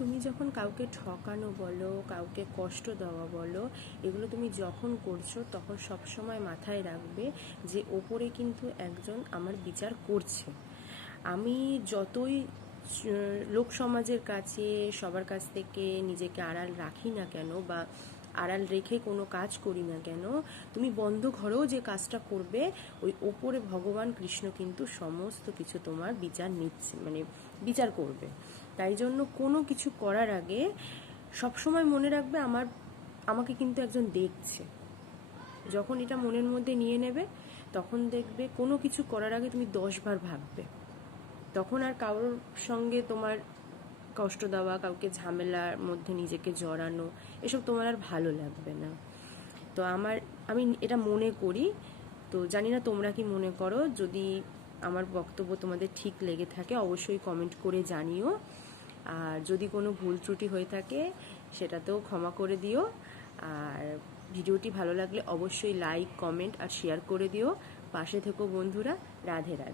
তুমি যখন কাউকে ঠকানো বলো, কাউকে কষ্ট দেওয়া বলো, এগুলো তুমি যখন করছো তখন সবসময় মাথায় রাখবে যে ওপরে কিন্তু একজন আমার বিচার করছে। আমি যতই লোক সমাজের কাছে সবার কাছ থেকে নিজেকে আড়াল রাখি না কেন বা আড়াল রেখে কোনো কাজ করি না কেন, তুমি বন্ধ ঘরেও যে কাজটা করবে, ওই ওপরে ভগবান কৃষ্ণ কিন্তু সমস্ত কিছু তোমার বিচার নিচ্ছে, মানে বিচার করবে। তাই জন্য কোনো কিছু করার আগে সবসময় মনে রাখবে আমাকে কিন্তু একজন দেখছে। যখন এটা মনের মধ্যে নিয়ে নেবে তখন দেখবে কোনো কিছু করার আগে তুমি 10 বার ভাববে। তখন আর কারোর সঙ্গে তোমার কষ্ট দেওয়া, কাউকে ঝামেলার মধ্যে নিজেকে জড়ানো, এসব তোমার আর ভালো লাগবে না। তো আমি এটা মনে করি। তো জানি না তোমরা কি মনে করো। যদি আমার বক্তব্য তোমাদের ঠিক লেগে থাকে অবশ্যই কমেন্ট করে জানিও। আর যদি কোনো ভুল ত্রুটি হয়ে থাকে সেটাতেও ক্ষমা করে দিও। আর ভিডিওটি ভালো লাগলে অবশ্যই লাইক, কমেন্ট আর শেয়ার করে দিও। পাশে থেকো বন্ধুরা। রাধে রাধে।